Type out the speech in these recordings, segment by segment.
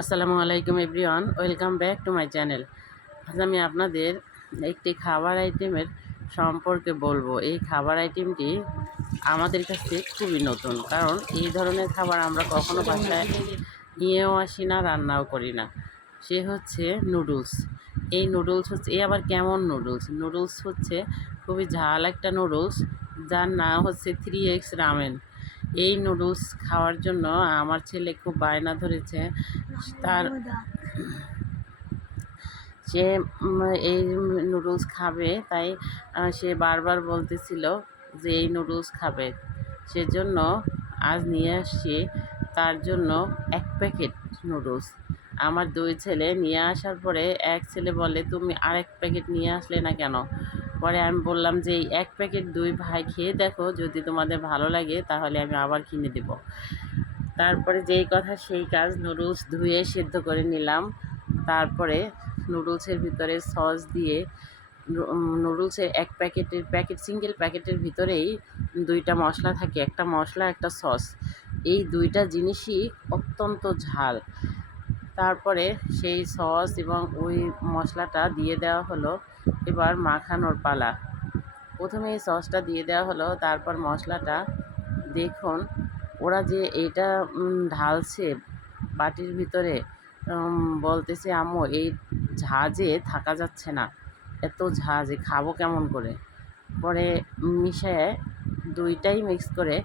আসসালামু আলাইকুম everyone, welcome back to my channel. আজ আমি আপনাদের একটি খাবার আইটেমের সম্পর্কে বলবো। এই খাবার আইটেমটি আমাদের কাছে খুবই নতুন, কারণ এই ধরনের খাবার আমরা কখনো বাসায় নিয়েও আসি না, রান্নাও করি না। সে হচ্ছে নুডলস। এই নুডলস হচ্ছে আবার কেমন নুডলস? নুডলস হচ্ছে খুবই ঝাল একটা নুডলস, যার নাম হচ্ছে 3X রামেন। এই নুডলস খাওয়ার জন্য আমার ছেলে খুব বায়না ধরেছে। তার সে এই নুডলস খাবে, তাই সে বারবার বলতেছিল যে এই নুডলস খাবে। সেজন্য আজ নিয়ে আসছি তার জন্য 1 প্যাকেট নুডলস। আমার 2 ছেলে নিয়ে আসার পরে এক ছেলে বলে, তুমি আরেক প্যাকেট নিয়ে আসলে না কেন? পরে আমি বললাম যে এই 1 প্যাকেট 2 ভাই খেয়ে দেখো, যদি তোমাদের ভালো লাগে তাহলে আমি আবার কিনে দেব। তারপরে যেই কথা সেই কাজ, নুডলস ধুয়ে সেদ্ধ করে নিলাম। তারপরে নুডলসের ভিতরে সস দিয়ে, নুডলসের এক সিঙ্গেল প্যাকেটের ভিতরেই 2টা মশলা থাকে, একটা মশলা একটা সস। এই 2টা জিনিসই অত্যন্ত ঝাল। তারপরে সেই সস এবং ওই মশলাটা দিয়ে দেওয়া হলো। এবার মাখানোর পালা। প্রথমে এই সসটা দিয়ে দেওয়া হলো, তারপর মশলাটা। দেখুন ওরা যে এটা ঢালছে বাটির ভিতরে, বলতেছে আম্মু এই ঝাঁজে থাকা যাচ্ছে না, এত ঝাঁজে খাবো কেমন করে? পরে মিশিয়ে 2টাই মিক্স করে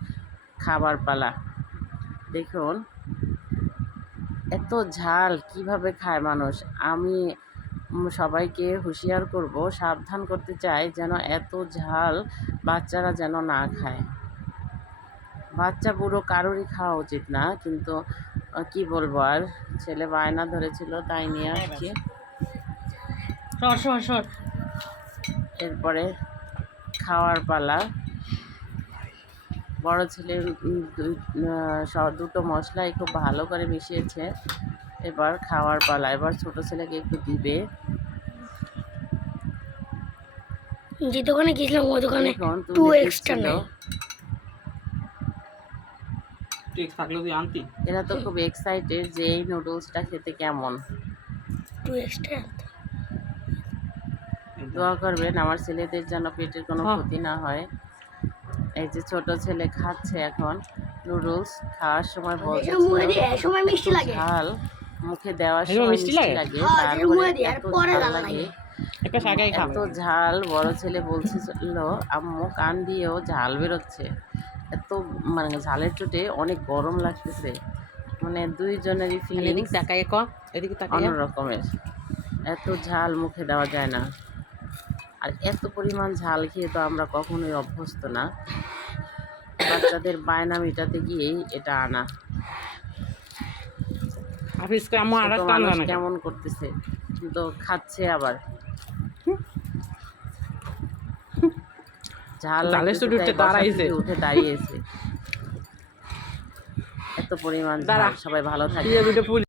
খাবার পালা। দেখুন এত ঝাল কিভাবে খায় মানুষ। আমি সবাইকে হুঁশিয়ার করব, সাবধান করতে চাই যেন এত ঝাল বাচ্চারা যেন না খায়। বাচ্চা বুড়ো কারোরই খাওয়া উচিত না, কিন্তু কি বলবো আর, ছেলে বায়না ধরেছিল তাই নিয়ে আসছি। এরপরে খাওয়ার পালা। বড় ছেলে দুটো মশলাই খুব ভালো করে মিশিয়েছে। এবার খাওয়ার পালা। এবার ছোট ছেলেকে একটু দিবে। যে দোকানে গেছিলাম ওই দোকানে 2X এরা তো খুব এক্সাইটেড যে এই নুডলসটা খেতে কেমন। 2X দোয়া করবেন আমার ছেলেদের যেন পেটের কোনো ক্ষতি না হয়। এই যে ছোট ছেলে খাচ্ছে এখন নুডলস। খাওয়ার সময় বলছে ঝাল, মুখে দেওয়ার সময় মিষ্টি লাগে, তারপরে এত ঝাল লাগে, এত ঝাল। বড় ছেলে বলছিল আম্মু কান দিয়েও ঝাল বেরোচ্ছে, এত মানে ঝালের চোটে অনেক গরম লাগতেছে। মানে দুইজনেরই ফিলিংস অন্যরকমের। এত ঝাল মুখে দেওয়া যায় না, আর এত পরিমাণ ঝাল খেয়ে তো আমরা কখনোই অভ্যস্ত না। বাচ্চাদের বায়না মেটাতে গিয়েই এটা আনা। মানুষ কেমন করতেছে, কিন্তু খাচ্ছে আবার। ঝাল উঠে দাঁড়িয়েছে, এত পরিমাণ ঝাল। সবাই ভালো থাকে।